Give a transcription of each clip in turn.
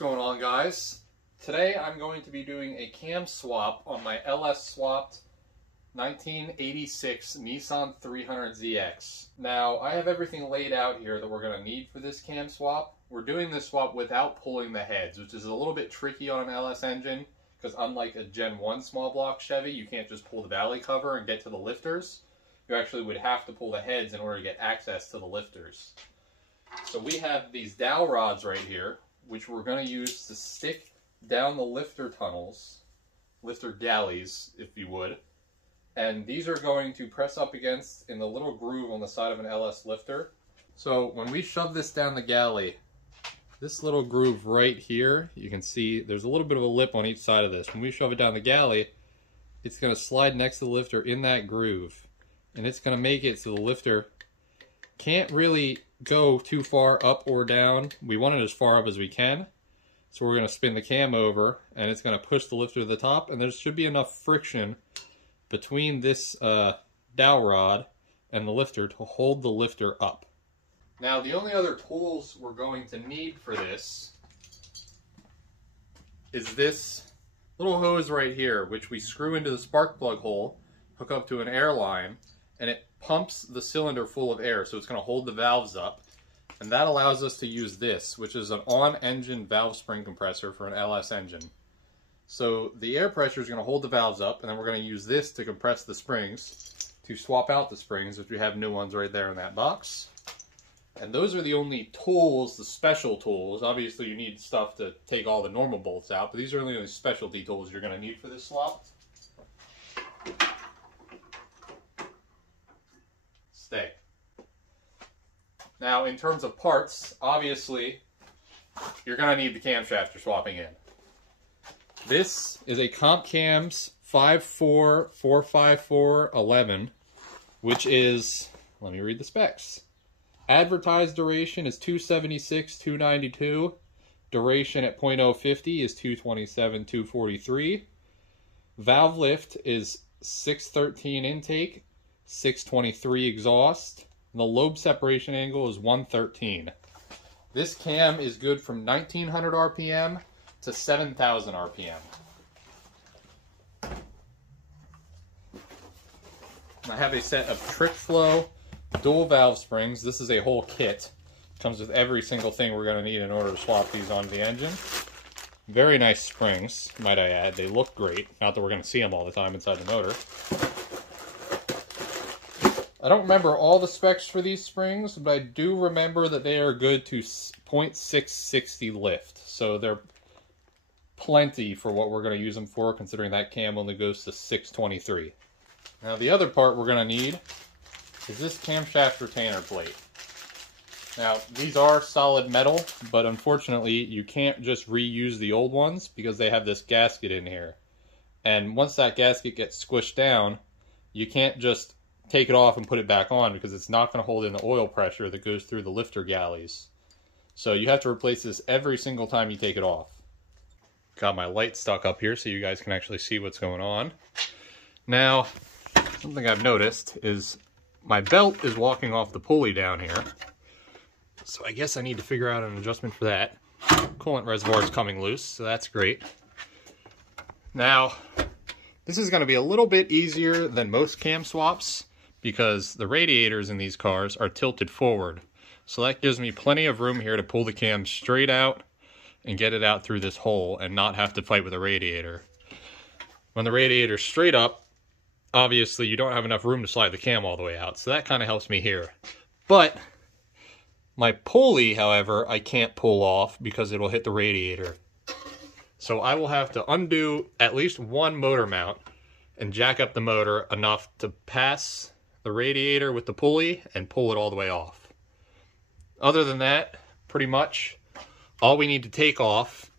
going on, guys? Today I'm going to be doing a cam swap on my LS swapped 1986 Nissan 300ZX. Now, I have everything laid out here that we're going to need for this cam swap. We're doing this swap without pulling the heads, which is a little bit tricky on an LS engine, because unlike a Gen 1 small block Chevy, you can't just pull the valley cover and get to the lifters. You actually would have to pull the heads in order to get access to the lifters. So we have these dowel rods right here, which we're going to use to stick down the lifter tunnels, lifter galleys, if you would. And these are going to press up against in the little groove on the side of an LS lifter. So when we shove this down the galley, this little groove right here, you can see there's a little bit of a lip on each side of this. When we shove it down the galley, it's going to slide next to the lifter in that groove. And it's going to make it so the lifter can't really go too far up or down. We want it as far up as we can. So we're going to spin the cam over and it's going to push the lifter to the top, and there should be enough friction between this dowel rod and the lifter to hold the lifter up. Now the only other tools we're going to need for this is this little hose right here, which we screw into the spark plug hole, hook up to an air line, and it pumps the cylinder full of air, so it's going to hold the valves up. And that allows us to use this, which is an on-engine valve spring compressor for an LS engine. So the air pressure is going to hold the valves up, and then we're going to use this to compress the springs, to swap out the springs, which we have new ones right there in that box. And those are the only tools, the special tools. Obviously you need stuff to take all the normal bolts out, but these are the only specialty tools you're going to need for this swap. Stay. Now, in terms of parts, obviously, you're going to need the camshaft you're swapping in. This is a Comp Cams 5445411, which is, let me read the specs. Advertised duration is 276, 292. Duration at .050 is 227, 243. Valve lift is 613 intake, 623 exhaust. And the lobe separation angle is 113. This cam is good from 1900 RPM to 7000 RPM. I have a set of trick flow dual valve springs. This is a whole kit. It comes with every single thing we're going to need in order to swap these onto the engine. Very nice springs, might I add. They look great. Not that we're going to see them all the time inside the motor. I don't remember all the specs for these springs, but I do remember that they are good to .660 lift. So they're plenty for what we're going to use them for, considering that cam only goes to 623. Now the other part we're going to need is this camshaft retainer plate. Now these are solid metal, but unfortunately you can't just reuse the old ones because they have this gasket in here. And once that gasket gets squished down, you can't just take it off and put it back on because it's not going to hold in the oil pressure that goes through the lifter galleys. So you have to replace this every single time you take it off. Got my light stuck up here so you guys can actually see what's going on. Now, something I've noticed is my belt is walking off the pulley down here. So I guess I need to figure out an adjustment for that. Coolant reservoir is coming loose, so that's great. Now, this is going to be a little bit easier than most cam swaps, because the radiators in these cars are tilted forward. So that gives me plenty of room here to pull the cam straight out and get it out through this hole and not have to fight with a radiator. When the radiator's straight up, obviously you don't have enough room to slide the cam all the way out. So that kind of helps me here. But my pulley, however, I can't pull off because it'll hit the radiator. So I will have to undo at least one motor mount and jack up the motor enough to pass the radiator with the pulley and pull it all the way off. Other than that, pretty much all we need to take off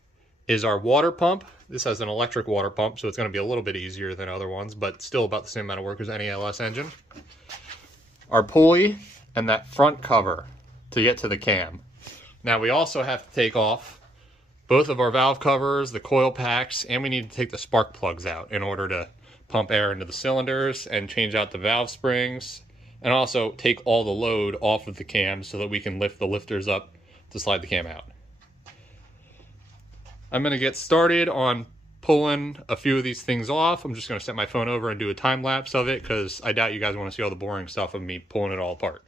is our water pump. This has an electric water pump, so it's going to be a little bit easier than other ones, but still about the same amount of work as any LS engine. Our pulley and that front cover to get to the cam. Now we also have to take off both of our valve covers, the coil packs, and we need to take the spark plugs out in order to pump air into the cylinders and change out the valve springs, and also take all the load off of the cam so that we can lift the lifters up to slide the cam out. I'm going to get started on pulling a few of these things off. I'm just going to set my phone over and do a time lapse of it because I doubt you guys want to see all the boring stuff of me pulling it all apart.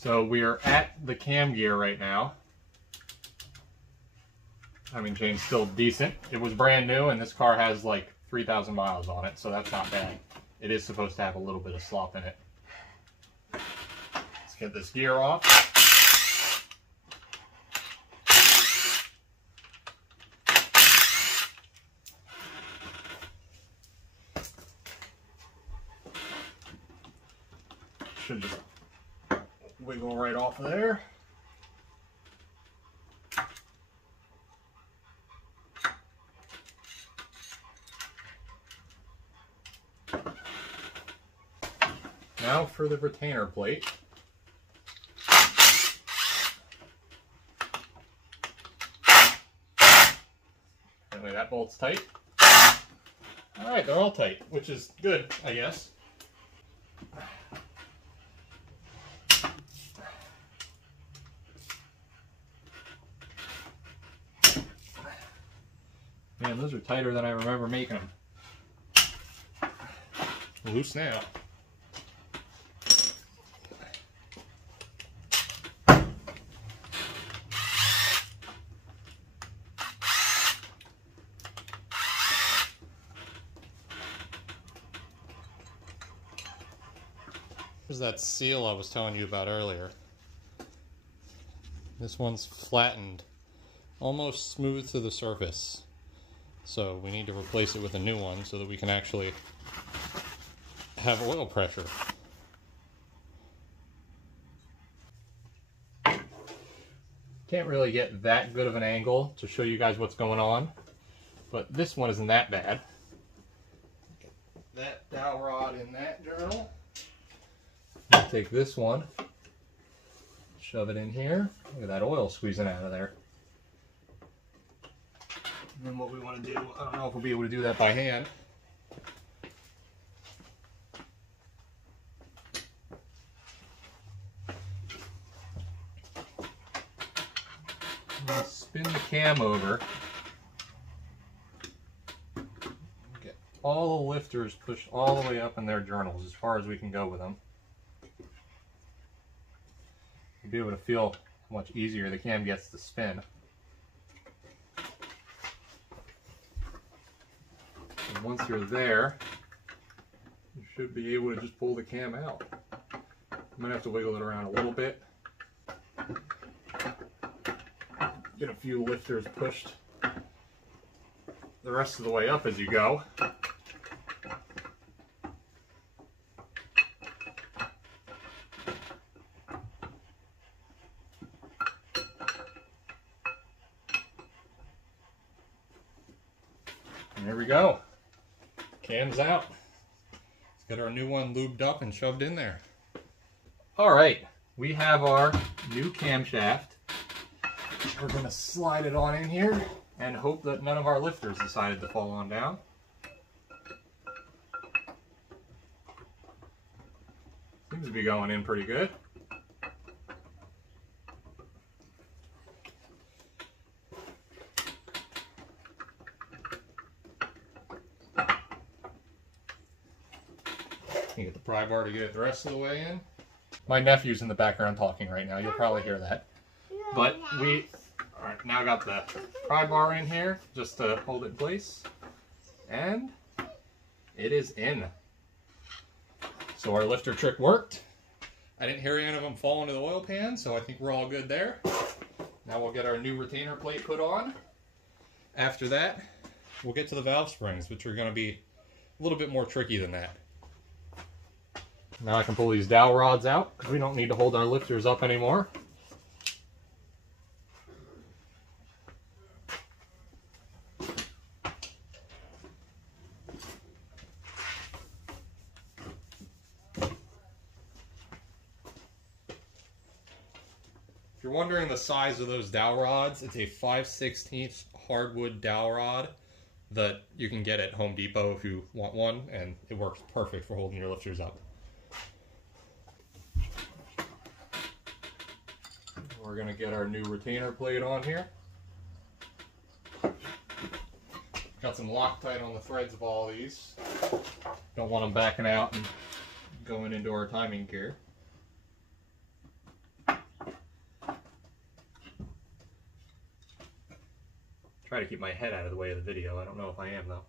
So we are at the cam gear right now. I mean, chain's still decent. It was brand new, and this car has like 3,000 miles on it, so that's not bad. It is supposed to have a little bit of slop in it. Let's get this gear off. Should just wiggle right off of there. Now for the retainer plate. Anyway, that bolt's tight. Alright, they're all tight, which is good, I guess. Man, those are tighter than I remember making them. Loose now. Here's that seal I was telling you about earlier. This one's flattened, almost smooth to the surface. So we need to replace it with a new one so that we can actually have oil pressure. Can't really get that good of an angle to show you guys what's going on, but this one isn't that bad. Get that dowel rod in that journal. Take this one, shove it in here. Look at that oil squeezing out of there. And then what we want to do, I don't know if we'll be able to do that by hand. I'm going to spin the cam over. Get all the lifters pushed all the way up in their journals as far as we can go with them. You'll be able to feel how much easier the cam gets to spin. And once you're there, you should be able to just pull the cam out. I'm going to have to wiggle it around a little bit. Get a few lifters pushed the rest of the way up as you go. And there we go. Cam's out. Let's get our new one lubed up and shoved in there. All right, we have our new camshaft We're going to slide it on in here and hope that none of our lifters decided to fall on down. Seems to be going in pretty good. You get the pry bar to get it the rest of the way in. My nephew's in the background talking right now. You'll probably hear that. But we now got the pry bar in here just to hold it in place. And it is in. So our lifter trick worked. I didn't hear any of them fall into the oil pan, so I think we're all good there. Now we'll get our new retainer plate put on. After that, we'll get to the valve springs, which are going to be a little bit more tricky than that. Now I can pull these dowel rods out because we don't need to hold our lifters up anymore. If you're wondering the size of those dowel rods, it's a 5/16 hardwood dowel rod that you can get at Home Depot if you want one, and it works perfect for holding your lifters up. We're going to get our new retainer plate on here. Got some Loctite on the threads of all these. Don't want them backing out and going into our timing gear. Try to keep my head out of the way of the video. I don't know if I am though.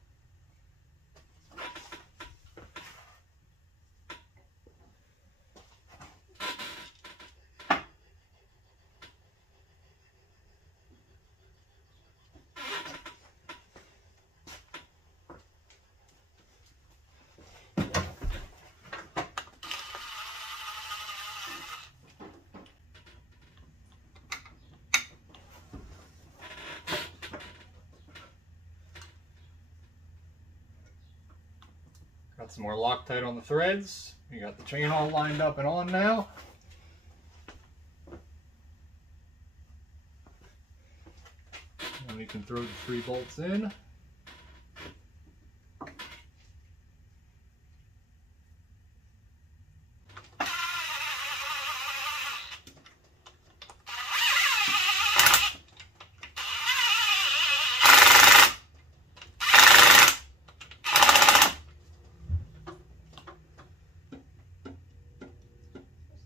Got some more Loctite on the threads. We got the chain all lined up and on now. And we can throw the 3 bolts in.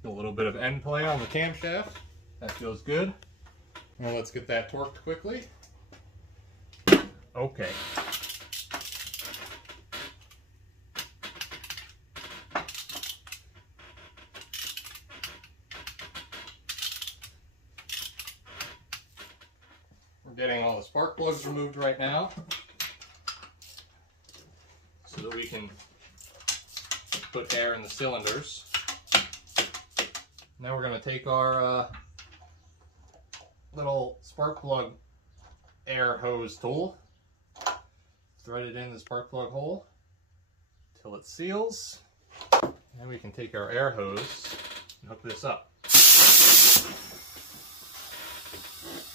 A little bit of end play on the camshaft. That feels good. Now let's get that torqued quickly. Okay. We're getting all the spark plugs removed right now so that we can put air in the cylinders. Now we're going to take our little spark plug air hose tool, thread it in the spark plug hole till it seals. Then we can take our air hose and hook this up.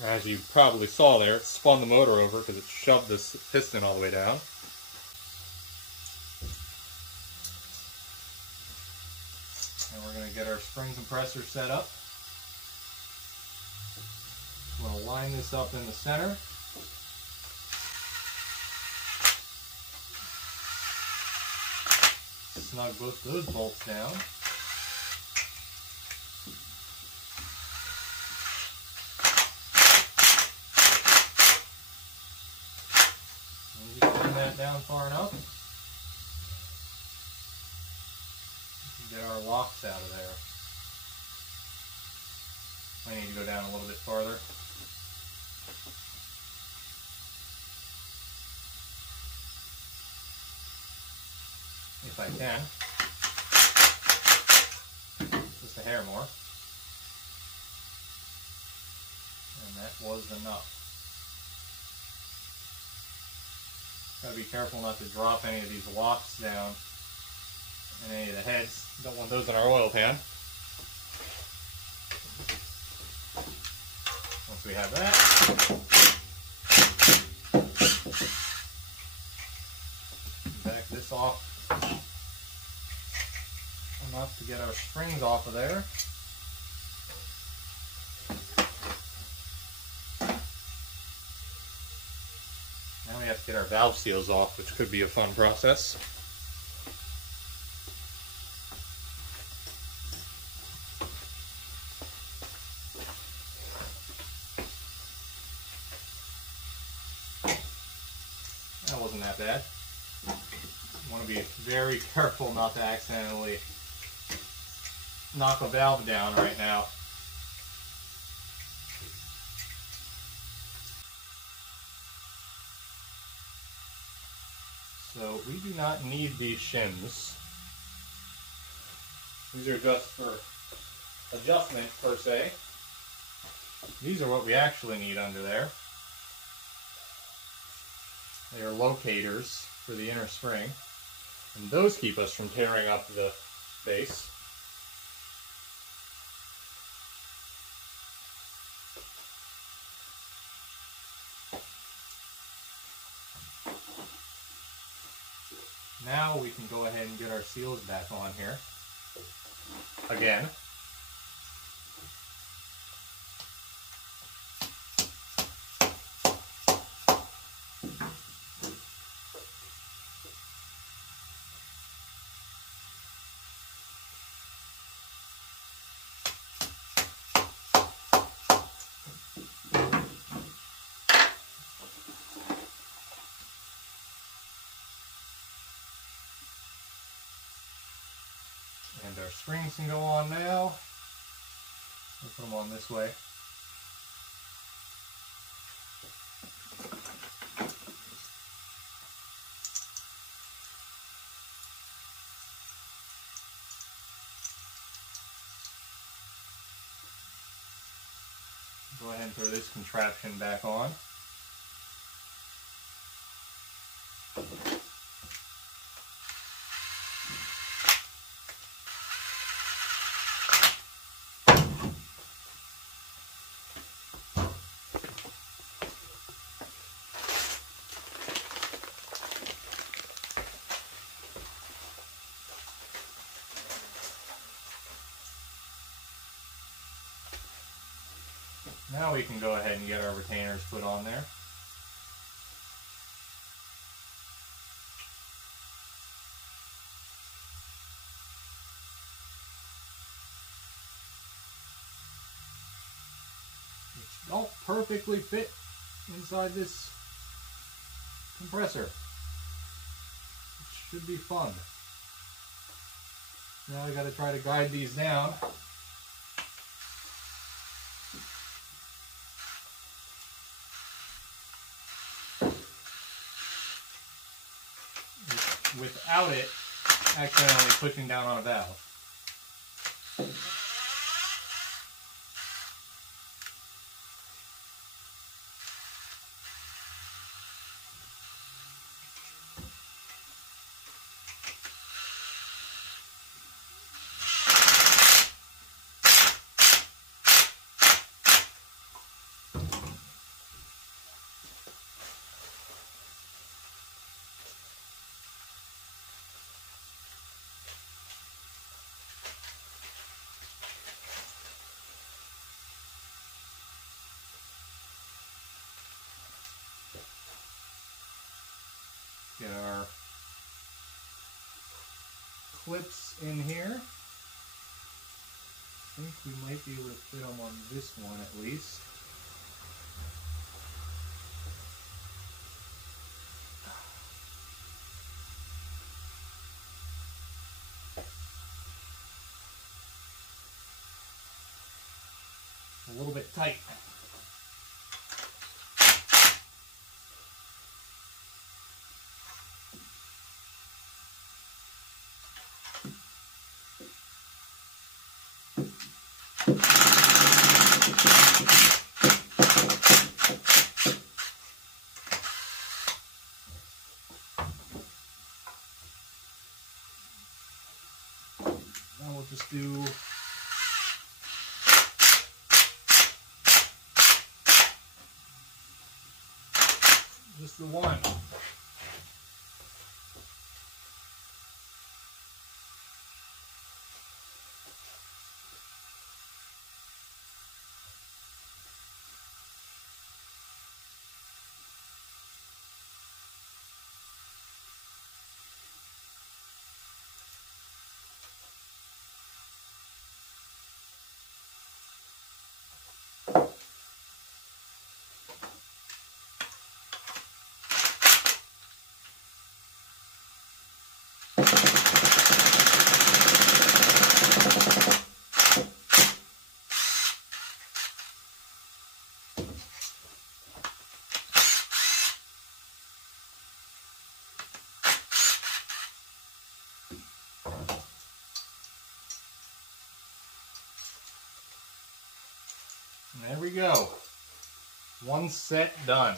As you probably saw there, it spun the motor over because it shoved this piston all the way down. And we're going to get our spring compressor set up. I'm going to line this up in the center. Snug both those bolts down. And just bring that down far enough. Get our locks out of there. I need to go down a little bit farther. If I can. Just a hair more. And that was enough. Gotta be careful not to drop any of these locks down and any of the heads. Don't want those in our oil pan. Once we have that. Back this off enough to get our springs off of there. Now we have to get our valve seals off, which could be a fun process. That wasn't that bad. You want to be very careful not to accidentally knock a valve down right now. So we do not need these shims. These are just for adjustment per se. These are what we actually need under there. They are locators for the inner spring, and those keep us from tearing up the base. Now we can go ahead and get our seals back on here again. And our springs can go on now. We'll put them on this way. Go ahead and throw this contraption back on. Now we can go ahead and get our retainers put on there. Which don't perfectly fit inside this compressor, which should be fun. Now I got to try to guide these down. Without it accidentally pushing down on a valve. Get our clips in here. I think we might be able to fit them on this one at least. A little bit tight. Now we'll just do Just the one. And there we go. One set done.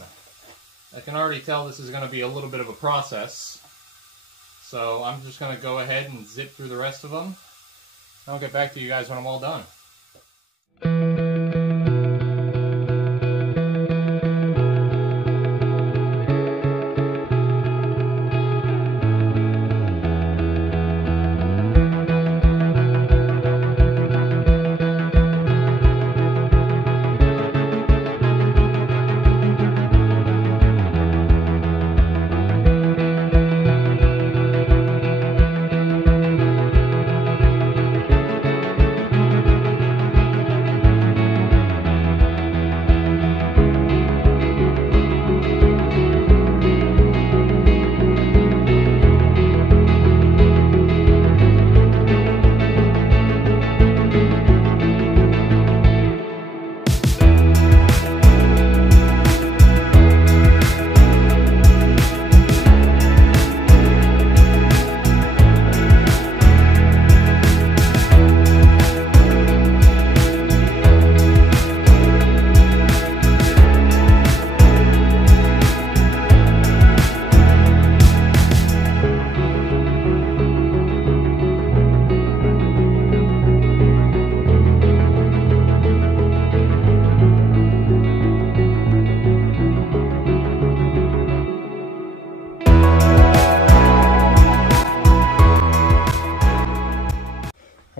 I can already tell this is going to be a little bit of a process. So I'm just going to go ahead and zip through the rest of them. I'll get back to you guys when I'm all done.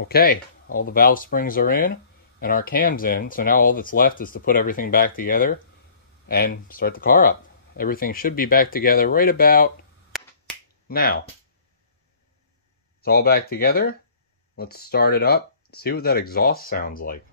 Okay, all the valve springs are in and our cam's in, so now all that's left is to put everything back together and start the car up. Everything should be back together right about now. It's all back together. Let's start it up, see what that exhaust sounds like.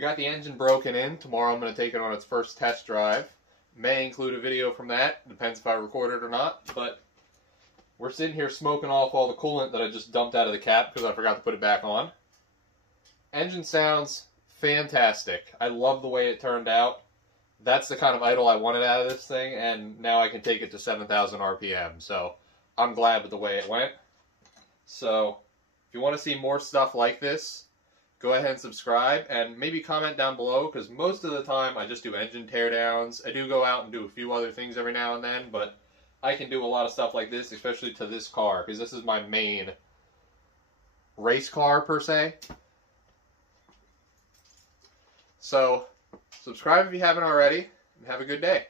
Got the engine broken in. Tomorrow I'm going to take it on its first test drive. May include a video from that. Depends if I record it or not. But we're sitting here smoking off all the coolant that I just dumped out of the cap because I forgot to put it back on. Engine sounds fantastic. I love the way it turned out. That's the kind of idle I wanted out of this thing, and now I can take it to 7,000 RPM. So I'm glad with the way it went. So if you want to see more stuff like this, go ahead and subscribe, and maybe comment down below, because most of the time I just do engine teardowns. I do go out and do a few other things every now and then, but I can do a lot of stuff like this, especially to this car, because this is my main race car, per se. So, subscribe if you haven't already, and have a good day.